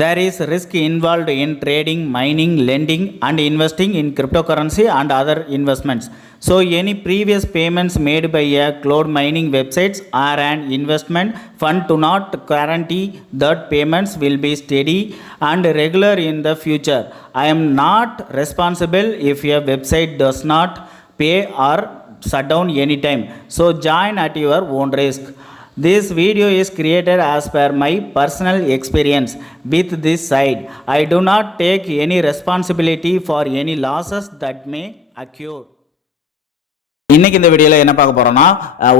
There is risk involved in trading, mining, lending, and investing in cryptocurrency and other investments. So, any previous payments made by a cloud mining websites or an investment fund do not guarantee that payments will be steady and regular in the future. I am not responsible if a website does not pay or shut down anytime. So, join at your own risk. This video is created as per my personal experience with this site. I do not take any responsibility for any losses that may occur. இன்னைக்கு இந்த வீடியோவில் என்ன பார்க்க போறோம்னா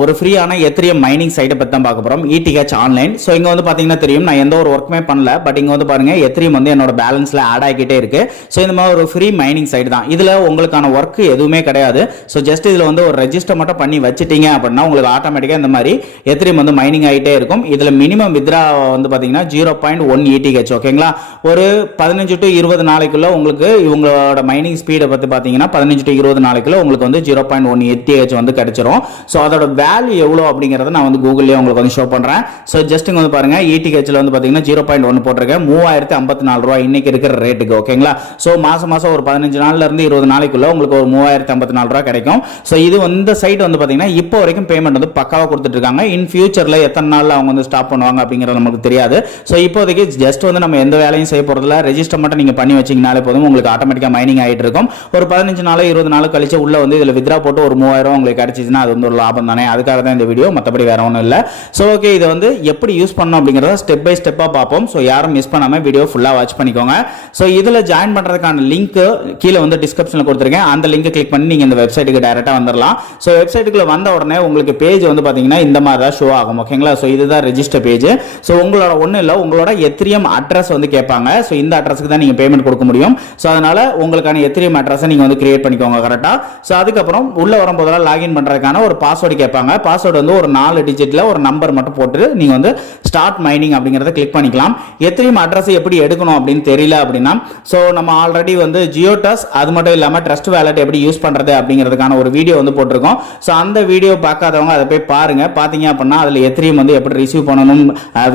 ஒரு ஃப்ரீயான Ethereum mining சைட்டை பற்றி தான் பார்க்க போறோம். ETH online. ஸோ இங்கே வந்து பார்த்தீங்கன்னா தெரியும், நான் எந்த ஒரு ஒர்க்குமே பண்ணல, பட் இங்கே வந்து பாருங்க எத்திரியம் வந்து என்னோட பேலன்ஸில் ஆட் ஆகிக்கிட்டே இருக்கு. ஸோ இந்த மாதிரி ஒரு ஃப்ரீ மைனிங் சைட் தான். இதில் உங்களுக்கான ஒர்க் எதுவுமே கிடையாது. ஸோ ஜஸ்ட் இதில் வந்து ஒரு ரெஜிஸ்டர் மட்டும் பண்ணி வச்சுட்டீங்க அப்படின்னா உங்களுக்கு ஆட்டோமேட்டிக்காக இந்த மாதிரி எத்திரியம் வந்து மைனிங் ஆகிட்டே இருக்கும். இதில் மினிமம் வித்ரா வந்து பார்த்தீங்கன்னா 0.1 ETH. ஓகேங்களா, ஒரு 15 to 20 நாளைக்குள்ள உங்களுக்கு இவங்களோட மைனிங் ஸ்பீடை பற்றி பார்த்தீங்கன்னா 15 to 20 நாளைக்குள்ள உங்களுக்கு வந்து 0.1 ETH வந்து கிடைச்சிரும். சோ அதோட வேல்யூ எவ்வளவு அப்படிங்கறத நான் வந்து கூகுள்லயே உங்களுக்கு வந்து ஷோ பண்றேன். சோ ஜஸ்ட் இங்க வந்து பாருங்க, ETHல வந்து பாத்தீங்கன்னா 0.1 போட்டுருக்கேன். 3054 ரூபாய் இன்னைக்கு இருக்கிற ரேட்டுக்கு. ஓகேங்களா, சோ மாசம் ஒரு 15 நாள்ல இருந்து 20 நாளைக்குள்ள உங்களுக்கு ஒரு 3054 ரூபாய் கிடைக்கும். சோ இது இந்த சைட் வந்து பாத்தீங்கன்னா இப்போ வரைக்கும் பேமெண்ட் வந்து பக்காவா கொடுத்துட்டு இருக்காங்க. இன் ஃபியூச்சர்ல எத்தனை நாள்ல அவங்க வந்து ஸ்டாப் பண்ணுவாங்க அப்படிங்கறது நமக்கு தெரியாது. சோ இப்போதைக்கு ஜஸ்ட் வந்து நம்ம எந்த வேலையும் செய்ய போறதில்ல, ரெஜிஸ்டர் மட்டும் நீங்க பண்ணி வச்சீங்கனாலே போதும், உங்களுக்கு ஆட்டோமேட்டிக்கா மைனிங் ஆயிட்டு இருக்கும். ஒரு 15 நாள் 20 நாள் கழிச்சு உள்ள வந்து இதுல வித்ரா போட்டு ஒரு 3000 உங்களுக்கு கிடைச்சிச்சுன்னா அது வந்து ஒரு லாபம் தானே. அதுக்காக தான் இந்த வீடியோ, மற்றபடி வேற ஒன்றும் இல்லை. ஸோ ஓகே, இதை வந்து எப்படி யூஸ் பண்ணணும் அப்படிங்கிறத ஸ்டெப் பை ஸ்டெப்பாக பார்ப்போம். ஸோ யாரும் மிஸ் பண்ணாமல் வீடியோ ஃபுல்லாக வாட்ச் பண்ணிக்கோங்க. ஸோ இதில் ஜாயின் பண்ணுறதுக்கான லிங்க் கீழே வந்து டிஸ்கிரிப்ஷனில் கொடுத்துருக்கேன். அந்த லிங்கை கிளிக் பண்ணி நீங்கள் இந்த வெப்சைட்டுக்கு டைரெக்டாக வந்துடலாம். ஸோ வெப்சைட்டுக்குள்ள வந்த உடனே உங்களுக்கு பேஜ் வந்து பார்த்தீங்கன்னா இந்த மாதிரி தான் ஷோ ஆகும். ஓகேங்களா, ஸோ இதுதான் ரெஜிஸ்டர் பேஜ். ஸோ உங்களோட ஒன்றும் இல்லை, உங்களோட எத்திரியம் அட்ரஸ் வந்து கேட்பாங்க. ஸோ இந்த அட்ரஸுக்கு தான் நீங்கள் பேமெண்ட் கொடுக்க முடியும். ஸோ அதனால உங்களுக்கான எத்திரியம் அட்ரஸை நீங்கள் வந்து கிரியேட் பண்ணிக்கோங்க கரெக்டாக. ஸோ அதுக்கப்புறம் உள்ள வரும்போதெல்லாம் லாகின் பண்ணுறதுக்கான ஒரு பாஸ்வேர்டு கேட்பாங்க. பாஸ்வேர்டு வந்து ஒரு 4 டிஜிட்ல ஒரு நம்பர் மட்டும் போட்டு நீங்க வந்து ஸ்டார்ட் மைனிங் அப்படிங்கறத கிளிக் பண்ணிக்கலாம். எத்திரியம் அட்ரஸ் எப்படி எடுக்கணும் அப்படின்னு தெரியல அப்படின்னா, சோ நம்ம ஆல்ரெடி வந்து ஜியோடஸ் அது மட்டும் இல்லாம ட்ரஸ்ட் வாலெட் எப்படி யூஸ் பண்றது அப்படிங்கிறதுக்கான ஒரு வீடியோ வந்து போட்டிருக்கோம். சோ அந்த வீடியோ பார்க்காதவங்க அதை போய் பாருங்க. பாத்தீங்க அப்படின்னா அதுல எத்திரியம் வந்து எப்படி ரிசீவ் பண்ணணும்,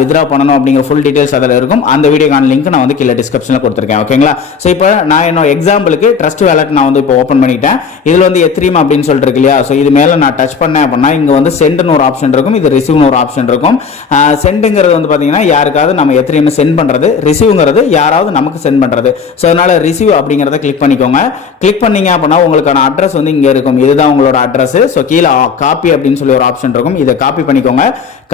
வித்ரா பண்ணணும் அப்படிங்கிற ஃபுல் டீடைல்ஸ் அதில் இருக்கும். அந்த வீடியோக்கான லிங்க் நான் வந்து கீழே டிஸ்கிரிப்ஷன்ல கொடுத்துருக்கேன். ஓகேங்களா, சோ இப்போ நான் என்னோட எக்ஸாம்பிளுக்கு ட்ரஸ்ட் வாலெட் நான் வந்து இப்போ ஓபன் பண்ணிட்டேன். இதுல வந்து எத்திரியம் அப்படின்னு சொல்லிட்டு இருக்கு இல்லையா, சோ இது மேல நான் டச் பண்ணேன் அப்படின்னா இங்க வந்து சென்ட்னு ஒரு ஆப்ஷன் இருக்கும், இது ரிசீவ்னு ஒரு ஆப்ஷன் இருக்கும். சென்ட்ங்கிறது வந்து பாத்தீங்கன்னா யாருக்காவது நம்ம எத்திரியம் சென்ட் பண்றது, ரிசீவ்ங்கிறது யாராவது நமக்கு சென்ட் பண்றது. சோ அதனால ரிசீவ் அப்படிங்கறத கிளிக் பண்ணிக்கோங்க. கிளிக் பண்ணீங்க அப்படின்னா உங்களுக்கான அட்ரஸ் வந்து இங்க இருக்கும். இதுதான் உங்களோட அட்ரஸ். சோ கீழே காப்பி அப்படின்னு சொல்லி ஒரு ஆப்ஷன் இருக்கும், இதை காப்பி பண்ணிக்கோங்க.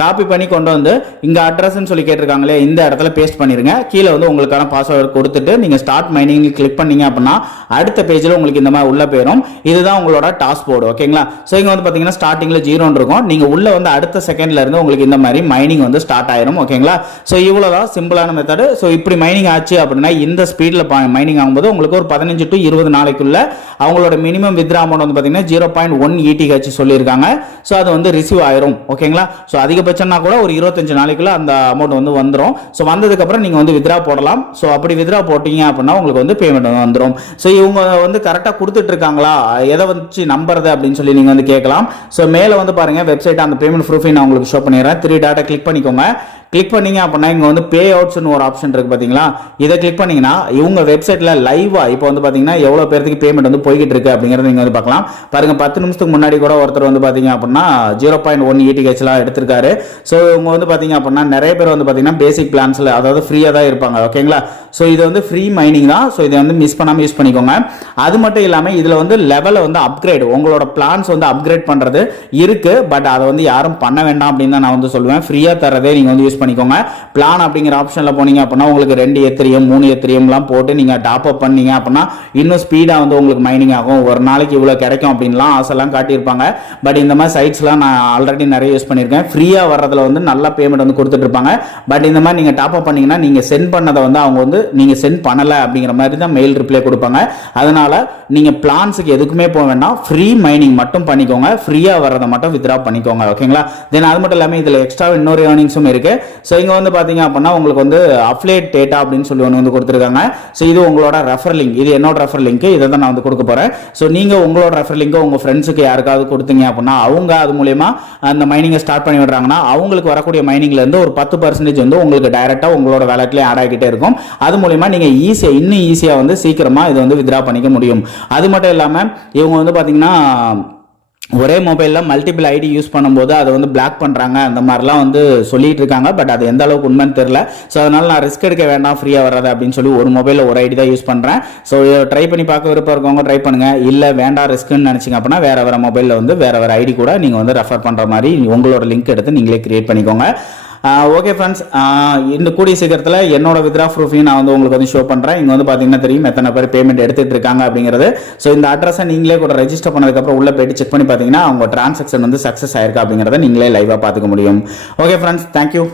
காப்பி பண்ணி கொண்டு வந்து இங்க அட்ரஸ்னு சொல்லி கேட்டிருக்காங்களே இந்த இடத்துல பேஸ்ட் பண்ணிருங்க. கீழே வந்து உங்களுக்கான பாஸ்வேர்டு கொடுத்துட்டு நீங்க ஸ்டார்ட் மைனிங் கிளிக் பண்ணீங்க அப்படின்னா அடுத்த பேஜ்ல உங்களுக்கு இந்த மாதிரி உள்ள போயிடும். இதுதான் உங்களோட டாஸ்க் போர்டு. ஓகேங்களா, சோ இங்க வந்து பாத்தீங்கன்னா ஸ்டார்டிங்ல 0 இருக்கும். நீங்க உள்ள வந்து அடுத்த செகண்ட்ல இருந்து உங்களுக்கு இந்த மாதிரி மைனிங் வந்து ஸ்டார்ட் ஆயிரும். ஓகேங்களா, சோ இவ்வளவுதான் சிம்பிளான மெத்தட். சோ இப்படி மைனிங் ஆச்சு அப்படின்னா இந்த ஸ்பீட்ல மைனிங் ஆகும்போது உங்களுக்கு ஒரு 15 to 20 நாளைக்குள்ள அவங்களோட மினிமம் வித்ரா அமௌண்ட் வந்து பாத்தீங்கன்னா 0.1 ETH சொல்லியிருக்காங்க. சோ அது வந்து ரிசீவ் ஆயிரும். ஓகேங்களா, சோ அதிகபட்சம்னா கூட ஒரு 25 நாளைக்குள்ள அந்த அமௌண்ட் வந்து வந்துரும். சோ வந்ததுக்கு அப்புறம் நீங்க வந்து வித்ரா போடலாம். சோ அப்படி வித்ரா போட்டீங்க அப்படின்னா உங்களுக்கு வந்து பேமெண்ட் வந்து வந்துரும். சோ இவங்க வந்து கரெக்டா கொடுத்துட்டு இருக்காங்களா, எதை வச்சு நம்புறது அப்படின்னு சொல்லி நீங்க வந்து கேட்கலாம். சோ மேல வந்து பாருங்க வெப்சைட் அந்த பேமெண்ட் ப்ரூஃபை நான் உங்களுக்கு ஷோ பண்ணிடுறேன். 3 டாட்டா கிளிக் பண்ணிக்கோங்க. கிளிக் பண்ணீங்க அப்படின்னா இங்க வந்து பே அவுட்ஸ்னு ஒரு ஆப்ஷன் இருக்கு பாத்தீங்களா, இதை கிளிக் பண்ணீங்கன்னா இவங்க வெப்சைட்ல லைவா இப்போ வந்து பாத்தீங்கன்னா எவ்வளவு பேருக்கு பேமெண்ட் வந்து போய்கிட்டு இருக்கு அப்படிங்கறத நீங்க வந்து பார்க்கலாம். பாருங்க 10 நிமிஷத்துக்கு முன்னாடி கூட ஒருத்தர் வந்து பாத்தீங்க அப்படின்னா 0.1 ETH எல்லாம் எடுத்திருக்காரு. சோ இவங்க வந்து பாத்தீங்க அப்படின்னா நிறைய பேர் வந்து பாத்தீங்கன்னா பேசிக் பிளான்ஸ்ல அதாவது ஃப்ரீயா தான் இருப்பாங்க. ஓகேங்களா, சோ இது வந்து ஃப்ரீ மைனிங் தான். சோ இதை வந்து மிஸ் பண்ணாம யூஸ் பண்ணிக்கோங்க. அது மட்டும் இல்லாம இதுல வந்து லெவலை வந்து அப்கிரேட், உங்களோட பிளான்ஸ் வந்து அப்கிரேட் பண்றது இருக்கு. பட் அதை வந்து யாரும் பண்ண வேண்டாம் அப்படின்னு தான் நான் வந்து சொல்லுவேன். ஃப்ரீயா தரதே நீங்க வந்து யூஸ் பண்ணிக்கோங்க. பிளான் அப்படிங்கிற ஆப்ஷன்ல போனீங்க அப்படின்னா உங்களுக்கு 2 எத்திரியம் 3 எத்திரியம்லாம் போட்டு நீங்க டாப் அப் பண்ணீங்க அப்படின்னா இன்னும் ஸ்பீடா வந்து உங்களுக்கு மைனிங் ஆகும். ஒரு நாளைக்கு இவ்வளவு கிடைக்கும் அப்படின்லாம் ஆசைலாம் காட்டியிருப்பாங்க. பட் இந்த மாதிரி சைட்ஸ்லாம் நான் ஆல்ரெடி நிறைய யூஸ் பண்ணியிருக்கேன். ஃப்ரீயா வர்றதுல வந்து நல்ல பேமெண்ட் வந்து கொடுத்துட்டு இருப்பாங்க. பட் இந்த மாதிரி நீங்க டாப் அப் பண்ணீங்கன்னா நீங்க சென்ட் பண்ணதை வந்து அவங்க வந்து நீங்க சென்ட் பண்ணல அப்படிங்கிற மாதிரி தான் மெயில் ரிப்ளை கொடுப்பாங்க. அதனால நீங்க பிளான்ஸுக்கு எதுக்குமே போக வேண்டாம், ஃப்ரீ மைனிங் மட்டும் பண்ணிக்கோங்க. ஃப்ரீயா வர்றதை மட்டும் வித்ரா பண்ணிக்கோங்க. ஓகேங்களா, தென் அது மட்டும் இல்லாம இதுல எக்ஸ்ட்ரா இன்னொரு ஏர்னிங்ஸும் இருக்கு. ஸோ இங்கே வந்து பார்த்தீங்க அப்படின்னா உங்களுக்கு வந்து அஃப்லேட் டேட்டா அப்படின்னு சொல்லி ஒன்று வந்து கொடுத்துருக்காங்க. ஸோ இது உங்களோட ரெஃபர் லிங்க், இது என்னோட ரெஃபர் லிங்க், இதை தான் நான் வந்து கொடுக்க போகிறேன். ஸோ நீங்கள் உங்களோட ரெஃபர் லிங்கை உங்கள் ஃப்ரெண்ட்ஸுக்கு யாருக்காவது கொடுத்தீங்க அப்படின்னா அவங்க அது மூலயமா அந்த மைனிங்கை ஸ்டார்ட் பண்ணி விடுறாங்கன்னா அவங்களுக்கு வரக்கூடிய மைனிங்லேருந்து ஒரு 10% வந்து உங்களுக்கு டைரெக்டாக உங்களோட வேலட்லேயே ஆட் ஆகிட்டே இருக்கும். அது மூலயமா நீங்கள் இன்னும் ஈஸியாக வந்து சீக்கிரமாக இது வந்து வித்ரா பண்ணிக்க முடியும். அது மட்டும் இல்லாமல் இவங்க வந்து பார்த்தீங்கன்னா ஒரே மொபைலில் மல்டிபிள் ஐடி யூஸ் பண்ணும்போது அதை வந்து பிளாக் பண்ணுறாங்க, அந்த மாதிரிலாம் வந்து சொல்லிட்டு இருக்காங்க. பட் அது எந்த அளவுக்கு உண்மைன்னு தெரியல. ஸோ அதனால் நான் ரிஸ்க் எடுக்க வேண்டாம், ஃப்ரீயாக வராது அப்படின்னு சொல்லி ஒரு மொபைலில் ஒரு ஐடி தான் யூஸ் பண்ணுறேன். ஸோ ட்ரை பண்ணி பார்க்க விருப்பம் இருக்கவங்க ட்ரை பண்ணுங்கள். இல்லை வேண்டாம் ரிஸ்க்குன்னு நினச்சிங்க அப்படின்னா வேறு மொபைலில் வந்து வேறு ஐடி கூட நீங்கள் வந்து ரெஃபர் பண்ணுற மாதிரி உங்களோட லிங்க் எடுத்து நீங்களே கிரியேட் பண்ணிக்கோங்க. ஓகே ஃப்ரெண்ட்ஸ், இந்த கூடிய சீக்கிரத்தில் என்னோட வித்ரா ப்ரூஃபையும் நான் வந்து உங்களுக்கு வந்து ஷோ பண்ணுறேன். இங்கே வந்து பார்த்தீங்கன்னா தெரியும் எத்தனை பேர் பேமெண்ட் எடுத்துகிட்டு இருக்காங்க அப்படிங்கிறது. ஸோ இந்த அட்ரஸை நீங்களே கூட ரெஜிஸ்டர் பண்ணதுக்கப்புறம் உள்ளே போய்ட்டு செக் பண்ணி பார்த்தீங்கன்னா அவங்க டிரான்சாக்ஷன் வந்து சக்ஸஸ் ஆயிருக்கா அப்படிங்கிறத நீங்களே லைவாக பார்த்துக்க முடியும். Okay friends, thank you.